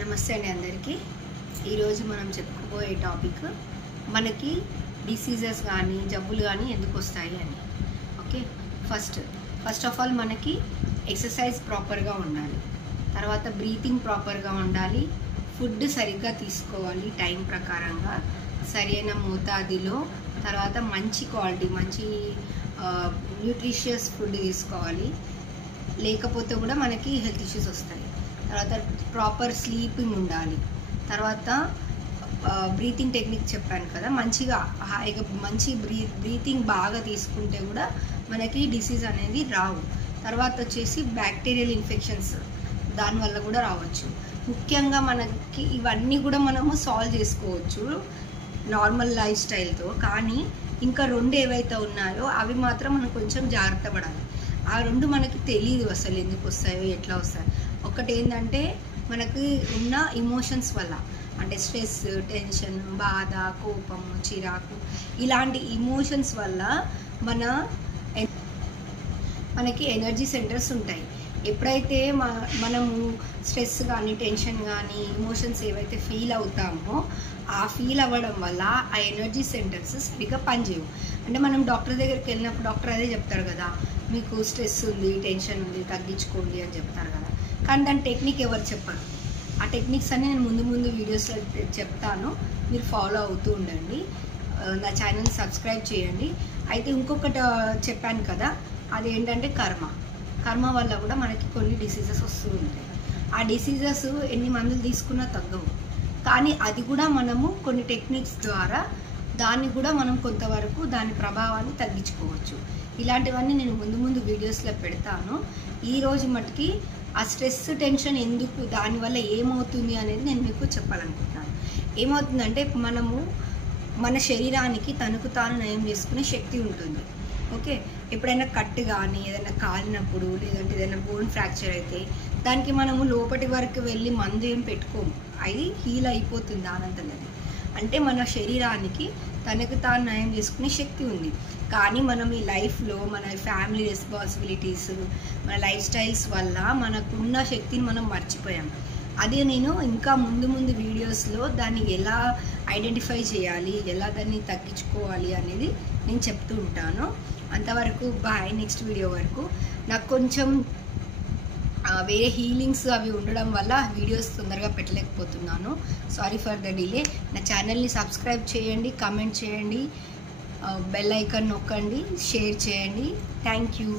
నమస్తే అండి అందరికీ. ఈరోజు మనం చెప్పుకోబోయే టాపిక్ మనకి డిసీజెస్ కానీ జబ్బులు కానీ ఎందుకు వస్తాయి అని. ఓకే, ఫస్ట్ ఆఫ్ ఆల్ మనకి ఎక్సర్సైజ్ ప్రాపర్గా ఉండాలి, తర్వాత బ్రీతింగ్ ప్రాపర్గా ఉండాలి, ఫుడ్ సరిగ్గా తీసుకోవాలి టైం ప్రకారంగా సరైన మోతాదులో, తర్వాత మంచి క్వాలిటీ మంచి న్యూట్రిషియస్ ఫుడ్ తీసుకోవాలి, లేకపోతే కూడా మనకి హెల్త్ ఇష్యూస్ వస్తాయి. తర్వాత ప్రాపర్ స్లీపింగ్ ఉండాలి, తర్వాత బ్రీతింగ్ టెక్నిక్ చెప్పాను కదా, మంచిగా హాయిగా మంచి బ్రీతింగ్ బాగా తీసుకుంటే కూడా మనకి డిసీజ్ అనేది రావు. తర్వాత వచ్చేసి బ్యాక్టీరియల్ ఇన్ఫెక్షన్స్ దానివల్ల కూడా రావచ్చు. ముఖ్యంగా మనకి ఇవన్నీ కూడా మనము సాల్వ్ చేసుకోవచ్చు నార్మల్ లైఫ్ స్టైల్తో, కానీ ఇంకా రెండు ఏవైతే ఉన్నాయో అవి మాత్రం మనం కొంచెం జాగ్రత్త పడాలి. ఆ రెండు మనకి తెలియదు అసలు ఎందుకు వస్తాయో ఎట్లా వస్తాయో. ఒకటి ఏంటంటే మనకి ఉన్న ఎమోషన్స్ వల్ల, అంటే స్ట్రెస్, టెన్షన్, బాధ, కోపం, చిరాకు, ఇలాంటి ఎమోషన్స్ వల్ల మనకి ఎనర్జీ సెంటర్స్ ఉంటాయి. ఎప్పుడైతే మనము స్ట్రెస్ కానీ టెన్షన్ కానీ ఎమోషన్స్ ఏవైతే ఫీల్ అవుతామో ఆ ఫీల్ అవ్వడం వల్ల ఆ ఎనర్జీ సెంటర్స్ సరిగ్గా పనిచేయవు. అంటే మనం డాక్టర్ దగ్గరికి వెళ్ళినప్పుడు డాక్టర్ అదే చెప్తారు కదా, మీకు స్ట్రెస్ ఉంది, టెన్షన్ ఉంది, తగ్గించుకోండి అని చెప్తారు కదా, కానీ దాని టెక్నిక్ ఎవరు చెప్పరు. ఆ టెక్నిక్స్ అన్ని నేను ముందు వీడియోస్లో చెప్తాను, మీరు ఫాలో అవుతూ ఉండండి. నా ఛానల్ని సబ్స్క్రైబ్ చేయండి. అయితే ఇంకొకటి చెప్పాను కదా, అదేంటంటే కర్మ వల్ల కూడా మనకి కొన్ని డిసీజెస్ వస్తూ ఉంటాయి. ఆ డిసీజెస్ ఎన్ని మందులు తీసుకున్నా తగ్గవు, కానీ అది కూడా మనము కొన్ని టెక్నిక్స్ ద్వారా దాన్ని కూడా మనం కొంతవరకు దాని ప్రభావాన్ని తగ్గించుకోవచ్చు. ఇలాంటివన్నీ నేను ముందు వీడియోస్లో పెడతాను. ఈరోజు మటుకి ఆ స్ట్రెస్, టెన్షన్ ఎందుకు, దానివల్ల ఏమవుతుంది అనేది నేను మీకు చెప్పాలనుకుంటున్నాను. ఏమవుతుందంటే మన శరీరానికి తనకు తాను నయం చేసుకునే శక్తి ఉంటుంది. ఓకే, ఎప్పుడైనా కట్టు కానీ ఏదైనా కాలినప్పుడు, లేదంటే ఏదైనా బోన్ ఫ్రాక్చర్ అయితే దానికి మనము లోపటి వరకు వెళ్ళి మందు ఏం పెట్టుకోము, అది హీల్ అయిపోతుంది ఆనందంగా. అంటే మన శరీరానికి తనకు తాను నయం చేసుకునే శక్తి ఉంది. కానీ మనం ఈ లైఫ్లో మన ఫ్యామిలీ రెస్పాన్సిబిలిటీస్, మన లైఫ్ స్టైల్స్ వల్ల మనకున్న శక్తిని మనం మర్చిపోయాం. అదే నేను ఇంకా ముందు వీడియోస్లో దాన్ని ఎలా ఐడెంటిఫై చేయాలి, ఎలా దాన్ని తగ్గించుకోవాలి అనేది నేను చెప్తూ ఉంటాను. అంతవరకు బాయ్. నెక్స్ట్ వీడియో వరకు నాకు కొంచెం వేరే హీలింగ్స్ అవి ఉండడం వల్ల వీడియోస్ తొందరగా పెట్టలేకపోతున్నాను. Sorry for the delay. నా ఛానల్ని సబ్స్క్రైబ్ చేయండి, కామెంట్ చేయండి, బెల్ ఐకాన్ నొక్కండి, షేర్ చేయండి. Thank you.